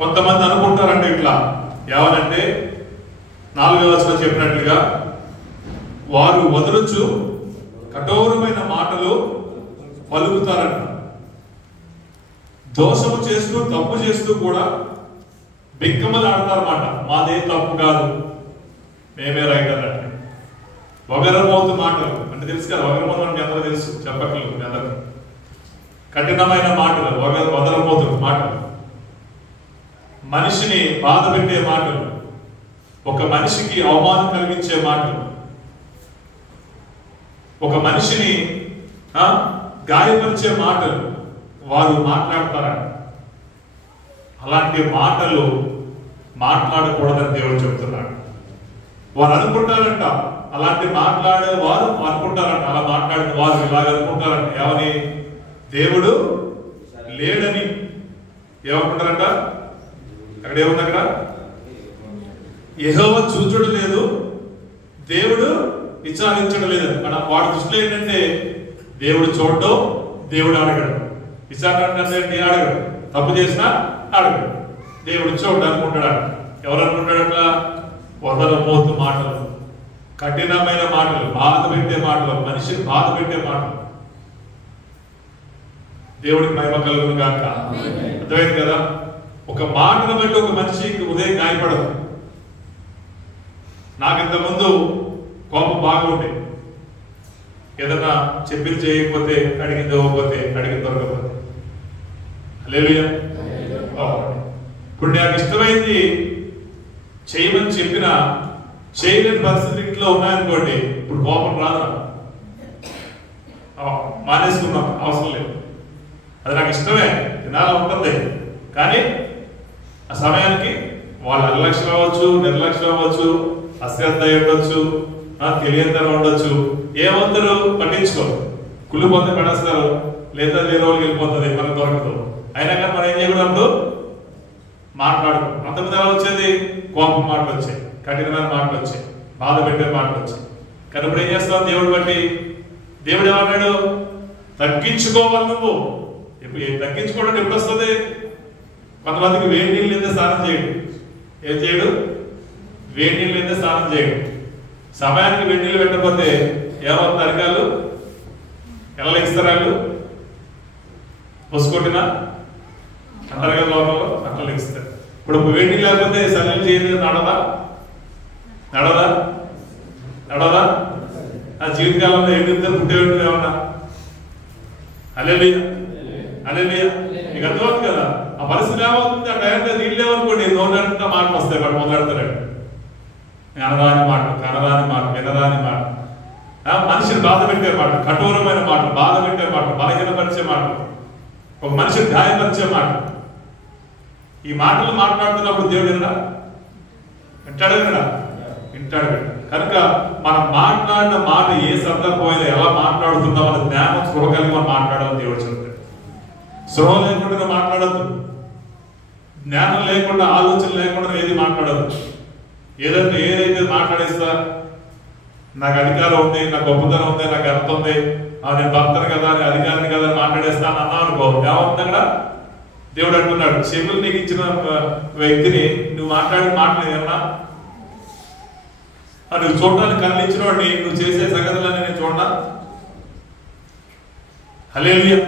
కొంతమంది అనుకుంటారంటే ఇట్లా ఏమనంటే 4వ వచనం చెప్పినట్లుగా వారు వదలుచు కఠోరమైన మాటలు పలుకుతారంట. దోషము చేస్తూ తప్పు చేస్తూ కూడా బిక్కమలు ఆడతారన్నమాట. మాదే తప్పు కాదు, మేమే రైట్ అన్నట్టు. వగరమోతు మాటలు అంటే తెలుసు కదా, వగరమోతు అంటే అందరూ తెలుసు, చెప్పట్లేదు మీ అందరికి. కఠినమైన మాటలు, వగరమోతు మాటలు, మనిషిని బాధ పెట్టే మాటలు, ఒక మనిషికి అవమానం కలిగించే మాటలు, ఒక మనిషిని గాయపరిచే మాటలు వారు మాట్లాడతారా? అలాంటి మాటలు మాట్లాడకూడదని దేవుడు చెబుతున్నాడు. వారు అనుకుంటారంట, అలాంటి మాట్లాడే వారు అనుకుంటారంట, అలా మాట్లాడిన వారు ఇలాగ అనుకుంటారంట, ఏమని? దేవుడు లేడని ఏమనుకుంటారంట? అక్కడ ఏముంది? అక్కడ యెహోవా చూచుడు లేదు, దేవుడు విచారించడం లేదని. మన వాడి దృష్టిలో ఏంటంటే దేవుడు చూడడం, దేవుడు అడగడు. విచారణ అంటే అడగడు, తప్పు చేసినా అడగడు. దేవుడు చూడడం అనుకుంటాడు. ఎవరు అనుకుంటాడట? వదలబోతు మాటలు, కఠినమైన మాటలు, బాధ పెట్టే మాటలు, మనిషిని బాధ పెట్టే మాటలు. దేవుడికి మహిమ కలుగును గాక. అర్థమైంది కదా? ఒక మాటను బట్టి ఒక మనిషికి ఉదయం గాయపడదు. నాకు ఇంతకుముందు కోపం బాగా ఉండేది. ఏదన్నా చెప్పింది చేయకపోతే, అడిగింది ఇవ్వకపోతే, అడిగింది దొరకకపోతే. హల్లెలూయా. ఇప్పుడు నాకు ఇష్టమైంది చేయమని చెప్పినా చేయలేని పరిస్థితి ఇంట్లో ఉన్నాయనుకోండి, ఇప్పుడు కోపం రాదు, మానేసుకున్నాం, అవసరం లేదు. అది నాకు ఇష్టమే, తినాలా ఉంటుంది. కానీ ఆ సమయానికి వాళ్ళు అలక్ష్యం అవ్వచ్చు, నిర్లక్ష్యం అవ్వచ్చు, అశ్రద్ధ ఉండొచ్చు, తెలియతనం ఉండొచ్చు, ఏమందరూ పట్టించుకోరు. కుళ్ళు పొంది పడేస్తారు, లేదా వేరే వాళ్ళకి వెళ్ళిపోతుంది, మనకు దొరకదు. అయినా కానీ మనం ఏం చేయకూడదు? మాట్లాడు. అంతకుముందు ఎలా వచ్చేది? కోపం మాటలు వచ్చాయి, కఠినమైన మాటలు వచ్చాయి, బాధ పెట్టే మాటలు వచ్చాయి. కానీ ఇప్పుడు ఏం చేస్తావు? దేవుడు బట్టి దేవుడు ఏమన్నాడు? తగ్గించుకోవాలి నువ్వు. ఇప్పుడు తగ్గించుకోవడం ఎప్పుడు వస్తుంది? కొంతమందికి వేడి నీళ్ళు లేదా స్నానం చేయడు. ఏం చేయడు? వేడి నీళ్ళు లేదా స్నానం చేయడు. సమయానికి వేడి నీళ్ళు పెట్టకపోతే ఏమవుతుంది? అరికాలు ఎలా ఇస్తారు? పొసుకొట్టినా అంతర్గత లోపల అట్లా లెగిస్తారు. ఇప్పుడు వేడి నీళ్ళు లేకపోతే సన్నీళ్ళు చేయలేదు, నడదా? నడదా? నడదా? ఆ జీవితకాలంలో ఏమిద్దరు పుట్టేవాడు ఏమన్నా? హల్లెలూయా, హల్లెలూయా. మీకు అర్థమవుతుంది కదా? ఆ పరిస్థితి ఏమవుతుంది? ఆ టైంలో నీళ్ళు లేవనుకోండి, నోటంతా మాటలు వస్తాయి, వాడు మొదలెడతాడు. అనరాని మాట, కనరాని మాట, వినరాని మాట, మనిషిని బాధ పెట్టే మాట, కఠోరమైన మాట, బాధ పెట్టే మాట, బలహీనపరిచే మాట, ఒక మనిషిని గాయపరిచే మాట. ఈ మాటలు మాట్లాడుతున్నప్పుడు దేవుడు వినడా? వింటాడు వినడా? వింటాడు. కనుక మనం మాట్లాడిన మాట ఏ సందర్భమైనా ఎలా మాట్లాడుతున్నాం అనే జ్ఞానం, స్పృహ కలిగి మనం మాట్లాడాలని దేవుడు చెప్తాడు. స్పృహ లేకుండా మాట్లాడద్దు, జ్ఞానం లేకుండా, ఆలోచన లేకుండా ఏది మాట్లాడద్దు. ఏదైతే మాట్లాడేస్తా, నాకు అధికారం ఉంది, నాకు గొప్పతనం ఉంది, నాకు ఎంత ఉంది, నేను భక్తను కదా, నేను అధికారిని కదా మాట్లాడేస్తాను అన్నావు అనుకో, ఏమవుతుంది? అక్కడ దేవుడు అంటున్నాడు, చెవులు నీకు ఇచ్చిన వ్యక్తిని నువ్వు మాట్లాడిన మాటలు ఏమన్నా, నువ్వు చూడడానికి కళ్ళు ఇచ్చిన వాడిని నువ్వు చేసే సంగతులన్నీ నేను చూడనా? హల్లెలూయా,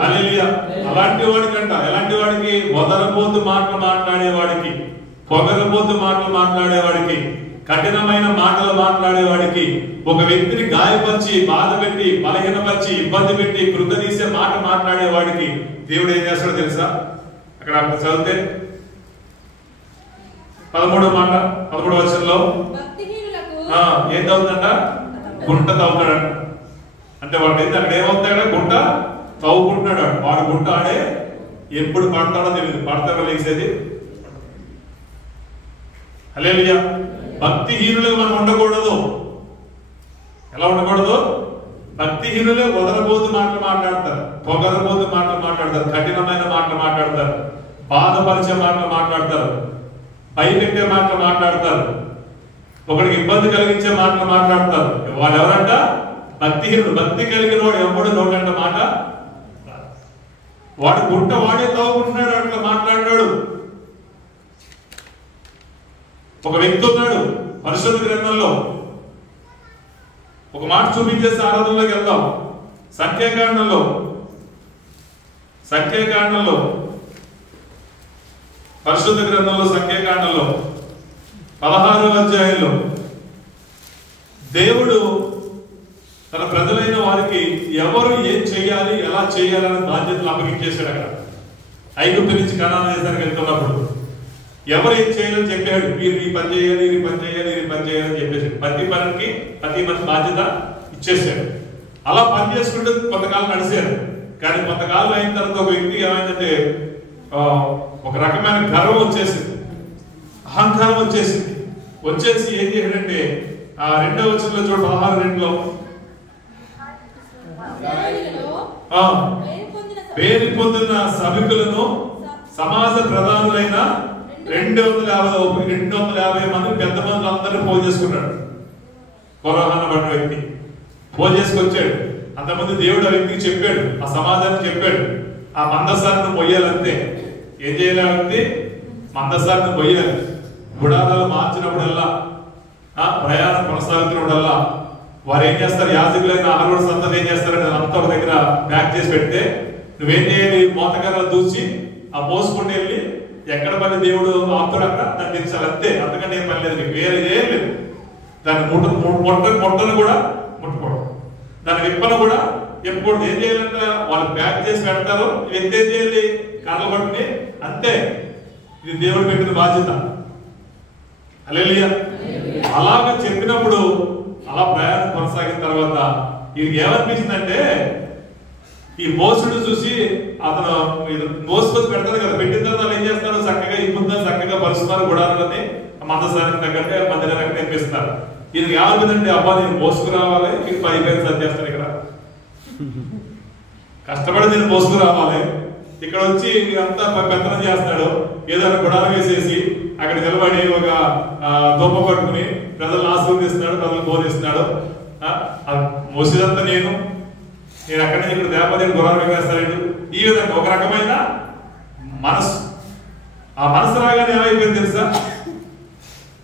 హల్లెలూయా. అలాంటి వాడికంట, ఎలాంటి వాడికి? వదలబోతు మాటలు మాట్లాడేవాడికి, పొగరబోతు మాటలు మాట్లాడేవాడికి, కఠినమైన మాటలు మాట్లాడేవాడికి, ఒక వ్యక్తిని గాయపరిచి, బాధ పెట్టి, బలహీనపరిచి, ఇబ్బంది పెట్టి, కృంగదీసే మాట మాట్లాడేవాడికి దేవుడు ఏం చేస్తాడో తెలుసా? అక్కడ చదివితే 13వ వచనంలో ఏం తవ్వుతుందంట? గుంట తవ్వుతాడంట. అంటే వాడు అయితే అక్కడ ఏమవుతాడ? గుంట తవ్వుకుంటున్నాడు. వాడు గుంట ఆడే ఎప్పుడు పడతాడో తెలియదు, పడతాడో లేచేది. హల్లెలూయా. భక్తిహీనులుగా మనం ఉండకూడదు. ఎలా ఉండకూడదు? భక్తిహీనులే వదలబోతు మాటలు మాట్లాడతారు, పొగరబోతు మాటలు మాట్లాడతారు, కఠినమైన మాటలు మాట్లాడతారు, బాధపరిచే మాటలు మాట్లాడతారు, భయపెట్టే మాటలు మాట్లాడతారు, ఒకరికి ఇబ్బంది కలిగించే మాటలు మాట్లాడతారు. వాళ్ళు ఎవరంట? భక్తిహీనుడు. భక్తి కలిగిన వాడు ఎవడు నోటంట మాట వాడు గుట్ట వాడే తవ్వుకుంటున్నాడు, అట్లా మాట్లాడినాడు. ఒక వ్యక్తి ఉన్నాడు పరిశుద్ధ గ్రంథంలో. ఒక మాట చూపించేసి ఆరాధనలోకి వెళ్దాం. సంఖ్యాకాండంలో పరిశుద్ధ గ్రంథంలో సంఖ్యాకాండంలో 16వ అధ్యాయంలో దేవుడు తన ప్రజలైన వారికి ఎవరు ఏం చేయాలి, ఎలా చేయాలనే బాధ్యతలు అప్పగించేశాడు. అక్కడ ఐగుప్తు నుంచి కనాను దేశానికి వెళ్తున్నప్పుడు ఎవరు ఏం చేయాలని చెప్పాడు. మీరు ఈ పని చేయాలి, ఈ పని చేయాలి, ఈ పని చేయాలని చెప్పేసాడు. ప్రతి పని బాధ్యత ఇచ్చేసాడు. అలా పని చేసుకుంటూ కొంతకాలం నడిచారు. కానీ కొంతకాలం అయిన తర్వాత ఒక వ్యక్తి ఏమైందంటే ఒక రకమైన గర్వం వచ్చేసింది, అహంకారం వచ్చేసింది. వచ్చేసి ఏం చేశాడంటే ఆ 2వ వచనంలో చూడ 16:2 పేరు పొందిన సభికులను సమాజ ప్రధానులైన 250 మంది పెద్ద మంది అందరినీ పోగు చేసుకున్నాడు. కొరహాన పడిన వ్యక్తి పోగు చేసుకొచ్చాడు. అంతమంది దేవుడు ఆ వ్యక్తికి చెప్పాడు, ఆ సమాజానికి చెప్పాడు, ఆ మందసాన్ని మొయ్యాలంతే. ఏం చేయాలంటే మందసాన్ని మొయ్యాలి. గుడారాలు మార్చినప్పుడల్లా, ప్రయాణం కొనసాగుతున్నప్పుడల్లా వారు ఏం చేస్తారు, యాజకులైన ఆహార సంతలు ఏం చేస్తారంటే అంతా ఒక దగ్గర ప్యాక్ చేసి పెడితే నువ్వేం చేయాలి, మోతకర్రలు దూచి ఆ మోసుకుంటూ వెళ్ళి ఎక్కడ పని దేవుడు ఆపుతాడు అక్కడ దాన్ని తెచ్చాలి అంతే. అంతకంటే ఏం పని లేదు, మీకు వేరే ఏం లేదు. దాన్ని మొట్టను కూడా ముట్టుకోవడం, దాని విప్పను కూడా ఎప్పుడు ఏం చేయాలంటే వాళ్ళు ప్యాక్ చేసి పెడతారు. వ్యక్తి ఏం చేయాలి, కర్రలు పట్టుకుని అంతే. ఇది దేవుడు పెట్టిన బాధ్యత. హల్లెలూయా. అలాగా చెప్పినప్పుడు అలా ప్రయాణం కొనసాగిన తర్వాత ఇది ఏమనిపించిందంటే ఈ మోసుడు చూసి అతను మోసుకొని పెడతారు కదా, పెట్టిన తర్వాత ఏం చేస్తారు, చక్కగా ఇబ్బంది చక్కగా పరుస్తున్నారు. గుడారాలని మందసానికి తగ్గట్టే మందిరానికి తెప్పిస్తున్నారు. ఇది ఏమవుతుందంటే అబ్బా నేను మోసుకు రావాలి, ఇది 10 పేరు సర్దేస్తాను. ఇక్కడ కష్టపడి నేను మోసుకు రావాలి, ఇక్కడ వచ్చి అంతా పెత్తనం చేస్తాడు. ఏదైనా గుడారం వేసేసి అక్కడ నిలబడి ఒక దొప్ప పట్టుకుని ప్రజలను ఆశీర్వదిస్తున్నాడు, ప్రజలు బోధిస్తున్నాడు. మోసేదంతా నేను అక్కడి నుంచి ఇక్కడ దేవదేవుడు గుడారం వేస్తాడు. ఈ విధంగా ఒక రకమైన మనసు. ఆ మనసు రాగానే ఏమైపోయింది తెలుసా,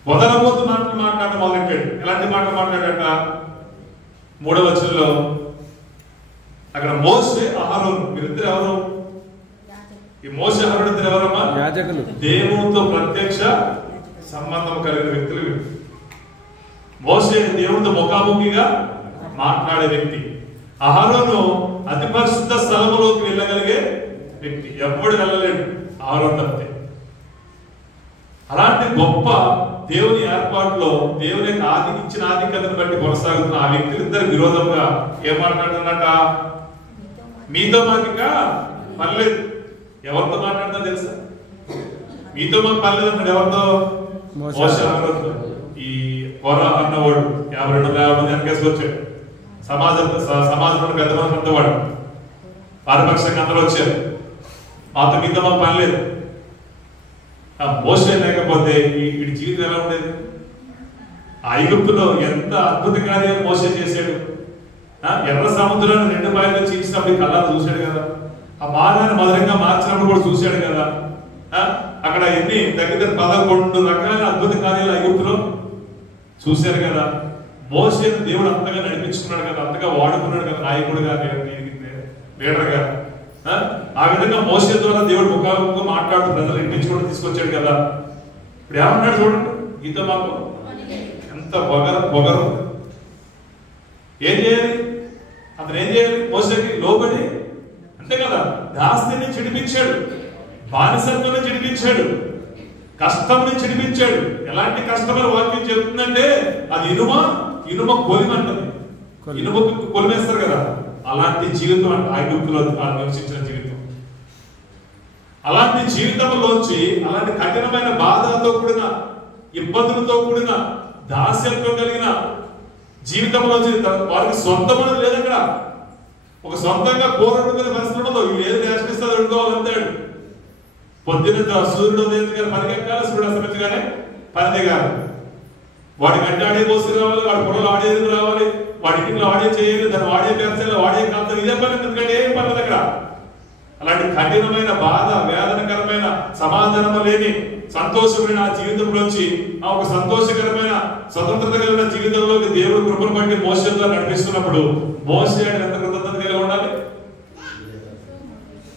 వదలబోతు మాటలు మాట్లాడటం మొదలెట్టాడు. ఎలాంటి మాటలు మాట్లాడట 3వ వచనంలో అక్కడ మోషే అహరోను వీరిద్దరు ఎవరు? ఈ మోషే అహరోను ఇద్దరు ఎవరమ్మా? యాజకులు. దేవునితో ప్రత్యక్ష సంబంధం కలిగిన వ్యక్తులు. మోషే దేవునితో ముఖాముఖిగా మాట్లాడే వ్యక్తి. అహరోను అతి పరిశుద్ధ స్థలములోకి వెళ్ళగలిగే వ్యక్తి. ఎప్పుడు వెళ్ళలేడు అహరోను తప్పితే. అలాంటి గొప్ప దేవుని ఏర్పాటులో దేవుని ఇచ్చిన ఆధిక్యతను బట్టి కొనసాగుతున్న ఆ వ్యక్తులు ఇద్దరు విరోధంగా ఏం మాట్లాడుతున్నట, మీతో మాకిక పర్లేదు. ఎవరితో మాట్లాడుతా తెలుసా? మీతో మాకు పర్లేదు అన్నాడు. ఎవరితో? మోషే. ఈ కొర అన్నవాడు 52 మంది వెనకేసుకొచ్చాడు. సమాజంలో పెద్ద మంది పెద్దవాడు పారపక్షంగా అందరూ వచ్చారు. మాతో మీతో మాకు పని లేదు. మోషే లేకపోతే వీడి జీవితం ఎలా ఉండేది? ఆ ఐగుప్తులో ఎంత అద్భుత కార్యాలు మోషే చేశాడు. ఎర్ర సముద్రాన్ని 2 పాయలు చీల్చినప్పుడు కళ్ళాలు చూశాడు కదా. ఆ బాగాన్ని మధురంగా మార్చినప్పుడు కూడా చూశాడు కదా. అక్కడ ఎన్ని దగ్గర 11 రకాల అద్భుత కార్యాలు ఐగుప్తులో చూశారు కదా. మోషేను దేవుడు అంతగా నడిపించుకున్నాడు కదా, అంతగా వాడుకున్నాడు కదా, నాయకుడుగా లీడర్గా. ఆ విధంగా మోషే ద్వారా దేవుడు ముఖాముఖంగా మాట్లాడుతూ ప్రజలు నడిపించుకుంటూ తీసుకొచ్చాడు కదా. ఇప్పుడు ఏమన్నాడు చూడండి, గీత మాకు ఎంత పొగరు. ఏం చేయాలి అతను? ఏం చేయాలి? మోషేకి లోబడి అంతే కదా. దాస్తిని చిడిపించాడు, బానిసత్వాన్ని చిడిపించాడు, కష్టంని చిడిపించాడు. ఎలాంటి కష్టమని వాక్యం చెప్తుందంటే అది ఇనుమ కొలిమంటది. ఇనుమకు కొలిమేస్తారు కదా, అలాంటి జీవితం అంటే ఐగుప్తులో నివసించిన జీవితం. అలాంటి జీవితంలోంచి అలాంటి కఠినమైన బాధలతో కూడిన ఇబ్బందులతో కూడిన దాస్యత్వం కలిగిన జీవితంలోంచి వారికి సొంతమైనది లేదు. అక్కడ ఒక సొంతంగా కోరుకునే పరిస్థితి ఉండదు. ఏది నేర్పిస్తుంది వండుకోవాలంటాడు. పొద్దున్న సూర్యుడు ఉదయం పరిగెక్కాలి, సూర్యుడు అస్తమించగానే పని దిగాలి. వాడికి అడ్డాడే పోసి రావాలి, వాడి పొడలు ఆడేది రావాలి, వాడి ఇంట్లో వాడే చేయాలి, దాన్ని వాడే పెంచాలి, వాడే కాల్చాలి, ఇదే పని. ఎందుకంటే ఏం పని దగ్గర అలాంటి కఠినమైన బాధ, వేదనకరమైన, సమాధానం లేని, సంతోషమైన ఆ జీవితంలోంచి ఒక సంతోషకరమైన స్వతంత్రత కలిగిన జీవితంలోకి దేవుడు కృపను బట్టి మోషేతో నడిపిస్తున్నప్పుడు మోషే ఎంత కృతజ్ఞత కలిగి ఉండాలి?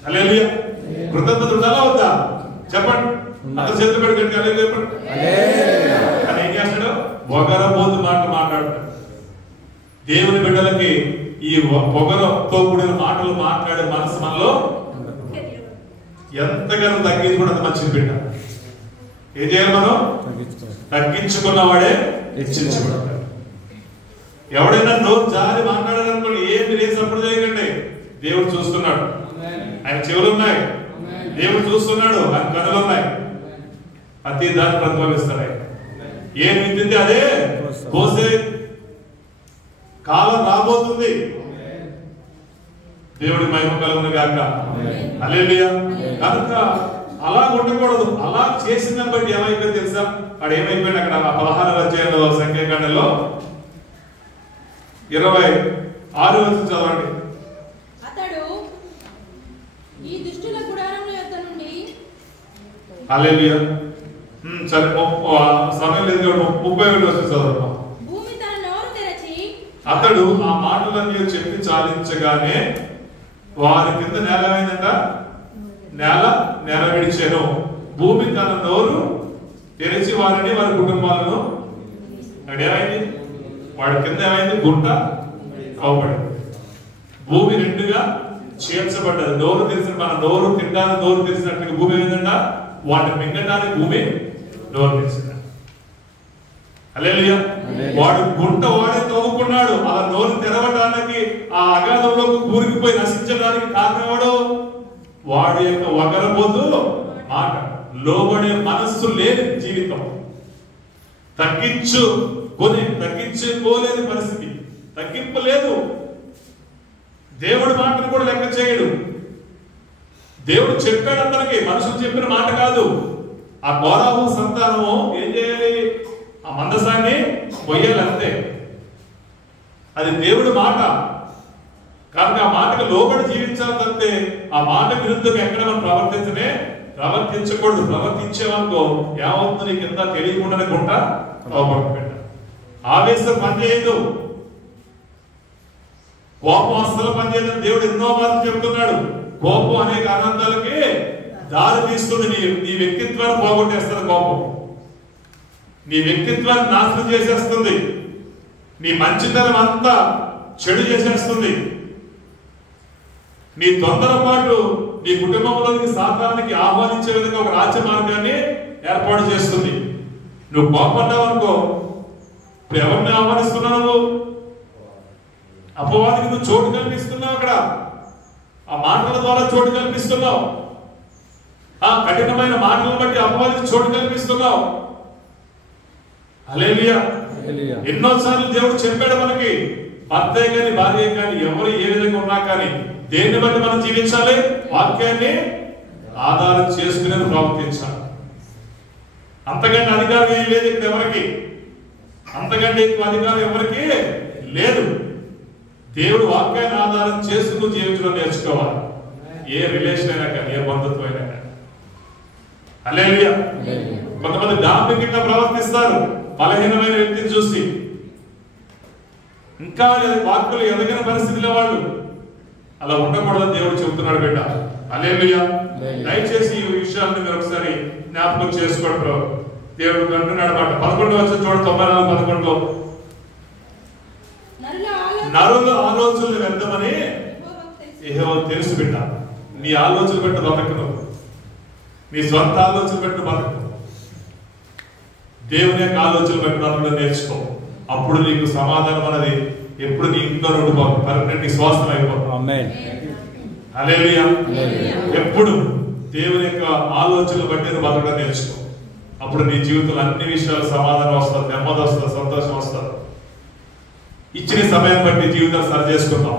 హల్లెలూయా. కృతజ్ఞత ఉండాలా వద్దా? చెప్పండి. అంత చేతులు పెట్టుకోండి. హల్లెలూయా చెప్పండి. కానీ ఏం చేస్తాడు? పొగరబోతు మాట మాట్లాడతాడు. దేవుని బిడ్డలకి ఈ పొగరతో కూడిన మాటలు మాట్లాడే మనసు మనలో ఎంతగానో తగ్గించుకోవడం మంచిది. బిడ్డ ఏం చేయాలి? మనం తగ్గించుకున్నవాడే హెచ్చించబడతాడు. ఎవడైనా నోరు జారి మాట్లాడాలనుకోండి, ఏమి లేదు, సపోర్ట్ చేయకండి. దేవుడు చూస్తున్నాడు, ఆయన చెవులు ఉన్నాయి, దేవుడు చూస్తున్నాడు, ఆయన కనులు ఉన్నాయి, ప్రతి దాన్ని ప్రతిఫలిస్తాడు. ఏం వింటుంది అదే కోసే కాలం రాబోతుంది. దేవుడి మహిమ కలుగును గాక. హల్లెలూయా. కనుక అలా ఉండకూడదు. అలా చేసిన బట్టి ఏమైపోయింది తెలుసా? వాడు ఏమైపోయింది అక్కడ 16వ అధ్యాయంలో సంఖ్యాకాండంలో 26వ వచనం చదవండి. అతడు ఈ దుష్టుల గుడారముల యొద్ద నుండి హల్లెలూయా. సరే, సమయం లేదు కాబట్టి 30వ వచనం చదవండి. భూమి తన నోరు తెరచి అతడు ఆ మాటలన్నీ చెప్పి చాలించగానే వారి కింద నేల ఏమైందంట? నేల విడిచాను. భూమి తన నోరు తెరిచి వారిని, వారి కుటుంబాలను, అక్కడ ఏమైంది? వాడి కింద ఏమైంది? గుంట అవబడింది. భూమి రెండుగా చేర్చబడ్డది. నోరు తెరిచిన, మన నోరు తినడానికి నోరు తెరిచినట్టుగా భూమి ఏమైందంట? వాటిని మింగడానికి భూమి నోరు తెరిచింది. హల్లెలూయా. వాడు గుంట వాడే తవ్వుకున్నాడు. ఆ నోరు తెరవడానికి, ఆ అగాధంలోకి కూరుకుపోయి నశించడానికి కారణవాడు వాడి యొక్క వగరబోతు మాట, లోబడే మనస్సు లేని జీవితం, తగ్గించుకోలేని పరిస్థితి, తగ్గింపలేదు. దేవుడి మాటను కూడా లెక్క చేయడు. దేవుడు చెప్పాడు అతనికి, మనుషులు చెప్పిన మాట కాదు. ఆ కోరాహు సంతానము ఏం చేయాలి? ఆ మందసాన్ని కొయ్యాలి, అంతే. అది దేవుడి మాట. కనుక ఆ మాటకు లోబడి జీవించాలి తప్పితే ఆ మాట విరుద్ధంగా ఎక్కడ మనం ప్రవర్తించకూడదు. ప్రవర్తించేవనుకో ఏమవుతుంది? నీకు ఎంత తెలియకుండానే గుంట అవబడిపోయింది. ఆవేశం పనిచేయదు, కోపం అస్సలు పనిచేయదని దేవుడు ఎన్నో మార్లు చెప్తున్నాడు. కోపం అనేక ఆనందాలకి దారి తీస్తుంది. నీ వ్యక్తిత్వాన్ని పోగొట్టేస్తుంది కోపం. నీ వ్యక్తిత్వాన్ని నాశనం చేసేస్తుంది. నీ మంచితనం అంతా చెడు చేసేస్తుంది. నీ తొందరపాటు నీ కుటుంబంలోకి సాతానికి ఆహ్వానించే విధంగా ఒక రాజ్య మార్గాన్ని ఏర్పాటు చేస్తుంది. నువ్వు కోపడ్డావు అనుకో, ఇప్పుడు ఎవరిని ఆహ్వానిస్తున్నావు? అపవాదికి నువ్వు చోటు కల్పిస్తున్నావు. అక్కడ ఆ మాటల ద్వారా చోటు కల్పిస్తున్నావు. ఆ కఠినమైన మాటలను బట్టి అపవాదికి చోటు కల్పిస్తున్నావు. హల్లెలూయా. ఎన్నోసార్లు దేవుడు చెప్పాడు మనకి, భర్తే కానీ భార్య కానీ ఎవరు ఏ విధంగా ఉన్నా కానీ దేన్ని బట్టి మనం జీవించాలి? వాక్యాన్ని ఆధారం చేసుకునే ప్రవర్తించాలి. అంతకంటే అధికారం ఏం లేదు ఇక్కడ ఎవరికి. అంతకంటే ఎక్కువ అధికారం ఎవరికి లేదు. దేవుడు వాక్యాన్ని ఆధారం చేసుకుని జీవించడం నేర్చుకోవాలి. ఏ రిలేషన్ అయినా కానీ, ఏ బంధుత్వం అయినా కానీ. హల్లెలూయా. కొంతమంది డాంబికంగా ప్రవర్తిస్తారు బలహీనమైన వ్యక్తిని చూసి. ఇంకా వాక్కులు ఎదగిన పరిస్థితిలో వాళ్ళు అలా ఉండకూడదని దేవుడు చెబుతున్నాడు బిడ్డ. హల్లెలూయా. దయచేసి ఈ విషయాన్ని మీరు ఒకసారి జ్ఞాపకం చేసుకోండి. దేవుడు అంటున్నాడు మాట 11వ వచనం చూడండి. 94:11 నరుల ఆలోచనలు వ్యర్థమని యెహోవాకు తెలుసు బిడ్డ. నీ ఆలోచనలు పెట్టు బతకను, నీ సొంత ఆలోచనలు పెట్టు బతకను. దేవుని యొక్క ఆలోచనలు పెట్టు బతకడం నేర్చుకో. అప్పుడు నీకు సమాధానం అనేది ఎప్పుడు నీ ఇంట్లో ఉండిపోతుంది. పర్మనెంట్ స్వాస్థ్యం అయిపోతుంది. ఆమేన్. హల్లెలూయా. ఎప్పుడు దేవుని యొక్క ఆలోచనలు బట్టి బతకడం నేర్చుకో. అప్పుడు నీ జీవితంలో అన్ని విషయాలు సమాధానం వస్తుంది, నెమ్మది వస్తుంది, సంతోషం వస్తుంది. ఇచ్చిన సమయం బట్టి జీవితాలు సరి చేసుకుందాం.